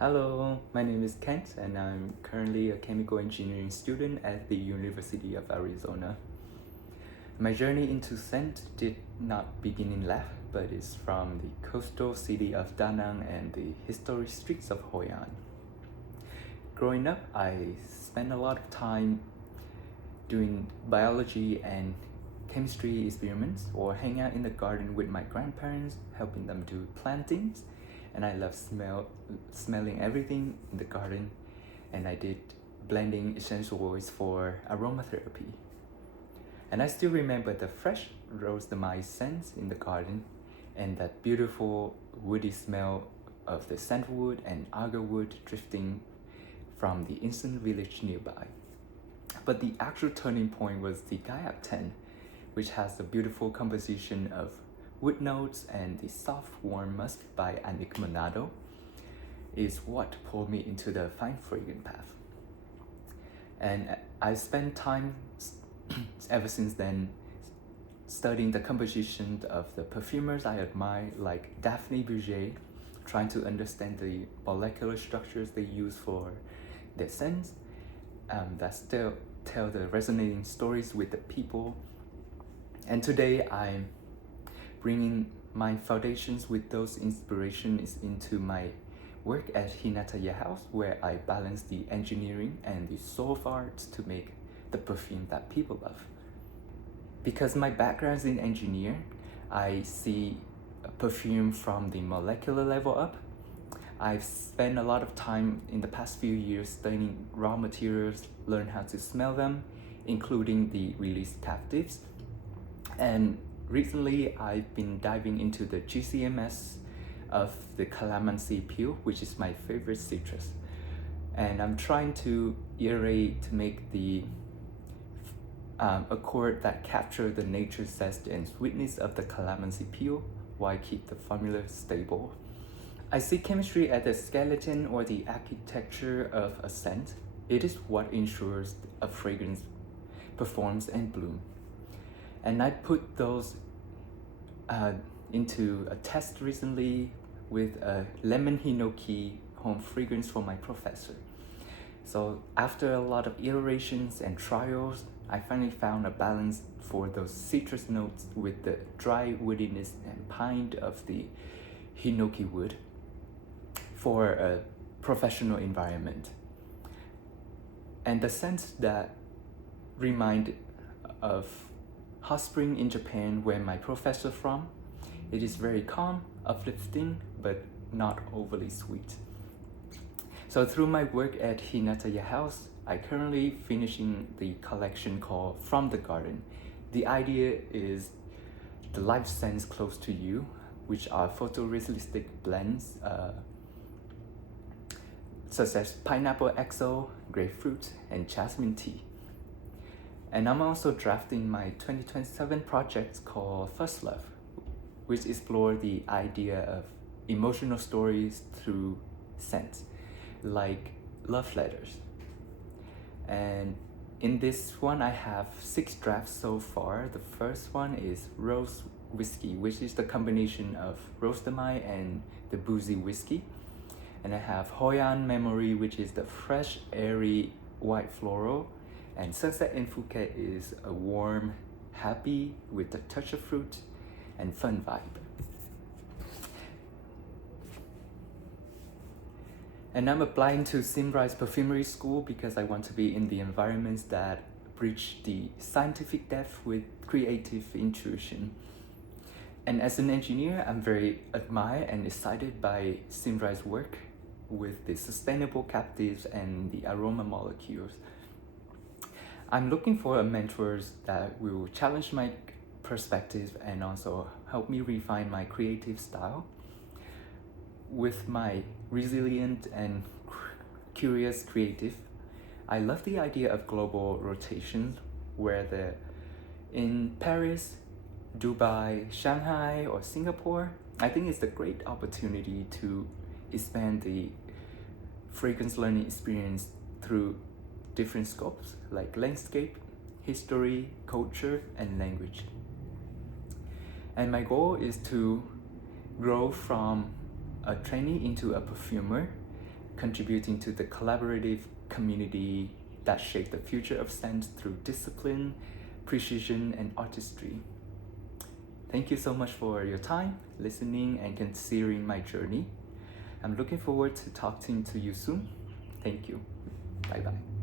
Hello, my name is Kent and I'm currently a chemical engineering student at the University of Arizona. My journey into scent did not begin in lab, but is from the coastal city of Da Nang and the historic streets of Hoang. Growing up, I spent a lot of time doing biology and chemistry experiments or hang out in the garden with my grandparents, helping them do plantings. And I love smelling everything in the garden, and I did blending essential oils for aromatherapy. And I still remember the fresh rosemary scents in the garden and that beautiful woody smell of the sandalwood and agarwood drifting from the instant village nearby. But the actual turning point was the Applicant, which has a beautiful composition of wood notes and the soft warm musk by Anik Monado, is what pulled me into the fine fragrance path. And I spent time ever since then studying the composition of the perfumers I admire, like Daphne Bouget, trying to understand the molecular structures they use for their scents that still tell the resonating stories with the people. And today I'm bringing my foundations with those inspirations into my work at Hinata House, where I balance the engineering and the soul of arts to make the perfume that people love. Because my background is in engineering, I see perfume from the molecular level up. I've spent a lot of time in the past few years studying raw materials, learn how to smell them, including the released captives. And recently, I've been diving into the GCMS of the calamansi peel, which is my favorite citrus. And I'm trying to iterate to make the accord that capture the nature zest and sweetness of the calamansi peel while keep the formula stable. I see chemistry as the skeleton or the architecture of a scent. It is what ensures a fragrance performs and bloom. And I put those into a test recently with a lemon hinoki home fragrance for my professor. So after a lot of iterations and trials, I finally found a balance for those citrus notes with the dry woodiness and pine of the hinoki wood for a professional environment. And the scents that remind of hot spring in Japan, where my professor from, it is very calm, uplifting, but not overly sweet. So through my work at Hinata House, I currently finishing the collection called From the Garden. The idea is the life scents close to you, which are photorealistic blends such as pineapple XO, grapefruit, and jasmine tea. And I'm also drafting my 2027 project called First Love, which explore the idea of emotional stories through scent, like love letters. And in this one, I have 6 drafts so far. The first one is Rose Whiskey, which is the combination of rosemary and the boozy whiskey. And I have Hoang Memory, which is the fresh, airy, white floral. And Sunset in Phuket is a warm, happy with a touch of fruit and fun vibe. And I'm applying to Symrise Perfumery School because I want to be in the environments that bridge the scientific depth with creative intuition. And as an engineer, I'm very admired and excited by Symrise work with the sustainable captives and the aroma molecules. I'm looking for mentors that will challenge my perspective and also help me refine my creative style. With my resilient and curious creative, I love the idea of global rotations, whether in Paris, Dubai, Shanghai, or Singapore. I think it's a great opportunity to expand the fragrance learning experience through different scopes like landscape, history, culture, and language. And my goal is to grow from a trainee into a perfumer, contributing to the collaborative community that shape the future of scent through discipline, precision, and artistry. Thank you so much for your time, listening, and considering my journey. I'm looking forward to talking to you soon. Thank you. Bye-bye.